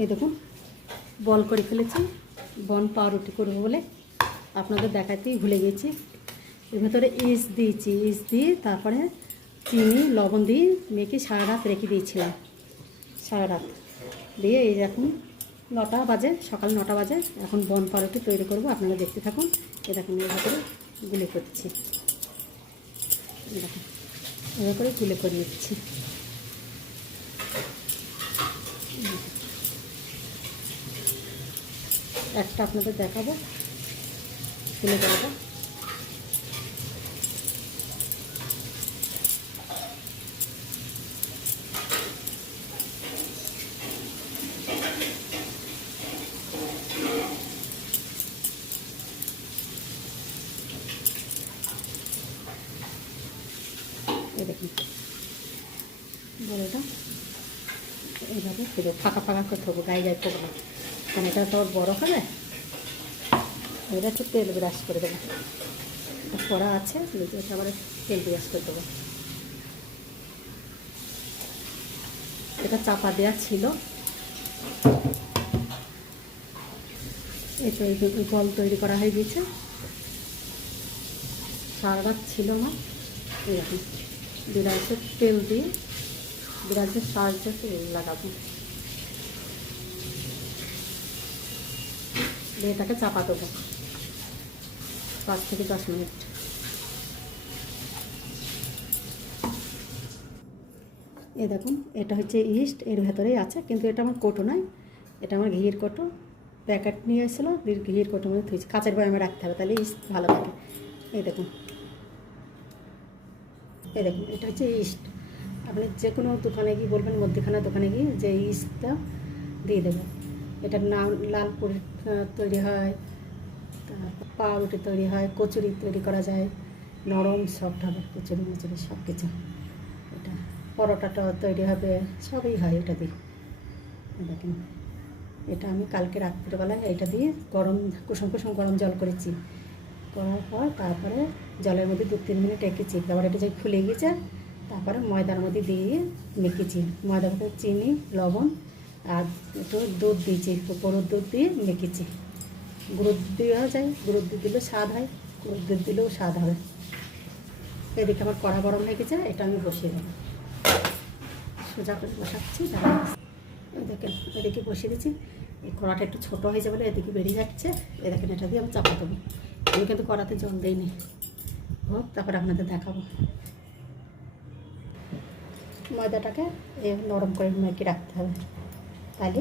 এই দেখুন বল করে ফেলেছি, বন পাউরুটি করবো বলে আপনাদের দেখাতেই ভুলে গেছি। এর ভেতরে ইস্ট দিয়েছি, ইস্ট দিয়ে তারপরে চিনি লবণ দিয়ে মেখে সারা রাত রেখে দিয়েছিলাম। সারা রাত দিয়ে এই এখন 9টা বাজে, সকাল 9টা বাজে। এখন বন পাউরুটি তৈরি করব, আপনারা দেখতে থাকুন। এ দেখুন এর ভেতরে গুলে করছি, দেখুন এর করে গুলে করে নিচ্ছি। একটা আপনাদের দেখাবো গুলে করাটা। এই দেখুন বড়টা এইভাবে পুরো ফাঁকা ফাঁকা করতে হবে, গায়ে গায়ে পড়বে, কারণ এটা তো বড় হবে। এটা একটু তেল ব্রাশ করে দেবো, কড়া আছে এটা আবার তেল ব্রাশ করে দেবো। এটা চাপা দেওয়া ছিল, এই তো এই বল তৈরি করা হয়ে গেছে। সারা রাত ছিল না। এরকম বিরাজের তেল দিয়ে বিরাজের সাহায্যে তেল লাগাবো, দিয়ে এটাকে চাপা দেবো 5 থেকে 10 মিনিট। এই দেখুন এটা হচ্ছে ইস্ট, এর ভেতরেই আছে, কিন্তু এটা আমার কোটো নয়, এটা আমার ঘিয়ের কোটো। প্যাকেট নিয়ে এসেছিলো, ঘিয়ের কোটো মধ্যে থুয়েছি, কাঁচের বয়ামে রাখতে হবে, তাহলে ইস্ট ভালো থাকে। এই দেখুন, এই দেখুন এটা হচ্ছে ইস্ট। আপনি যে কোনো দোকানে গিয়ে বলবেন, মধ্যখানা দোকানে গিয়ে যে ইস্টটা দিয়ে দেবো। এটার নাম লালপুরি তৈরি হয়, তারপর পাউরুটি তৈরি হয়, কচুরি তৈরি করা যায়, নরম সফট হবে কচুরি মচুরি সব কিছু। এটা পরোটাটা তৈরি হবে, সবই হয় এটা দিয়ে। দেখুন এটা আমি কালকে রাত্রিবেলায় এটা দিয়ে গরম কুসুম কুসুম গরম জল করেছি, করার পর তারপরে জলের মধ্যে 2-3 মিনিট রেখেছি। তারপর এটা যে ফুলে গেছে, তারপরে ময়দার মধ্যে দিয়ে মেখেছি। ময়দার মধ্যে চিনি লবণ আর একটু দুধ দিয়েছি, একটু গরুর দুধ দিয়ে মেখেছি। গুঁড়োর দেওয়া যায়, গুঁড়োর দুধ দিলেও স্বাদ হয়, গুঁড়োর দুধ দিলেও স্বাদ হবে। এদিকে আমার কড়া গরম হয়ে গেছে, এটা আমি বসিয়ে দেবো। সোজা করে বসাচ্ছি, দেখেন এদিকে বসিয়ে দিচ্ছি। এই কড়াটা একটু ছোটো হয়েছে বলে এদিকে বেরিয়ে যাচ্ছে। এ দেখেন এটা দিয়ে আমি চাপা দেবো। আমি কিন্তু কড়াতে জল দিইনি, হোক তারপরে আপনাদের দেখাবো। ময়দাটাকে নরম করে মেখে রাখতে হবে, তাহলে